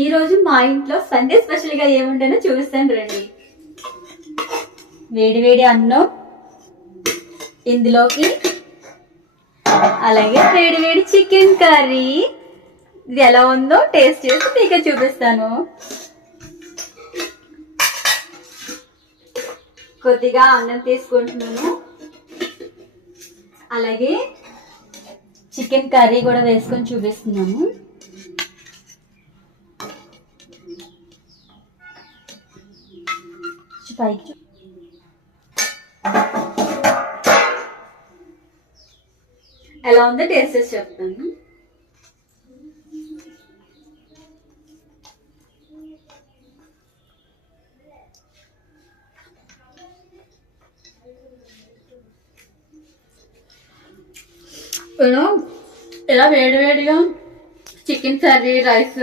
ఈ రోజు మా ఇంట్లో సండే స్పెషల్ గా ఏముండేనో చూపిస్తాను రండి. వేడి వేడి అన్నం, ఇందులోకి అలాగే వేడి వేడి చికెన్ కర్రీ. ఇది ఎలా ఉందో టేస్ట్ చేసి మీకు చూపిస్తాను. కొద్దిగా అన్నం తీసుకుంటున్నాను, అలాగే చికెన్ కర్రీ కూడా వేసుకొని చూపిస్తున్నాము. పైకి ఎలా ఉందో టేస్ట్ చేసి చెప్తాను. ఇలా వేడివేడిగా చికెన్ కర్రీ, రైస్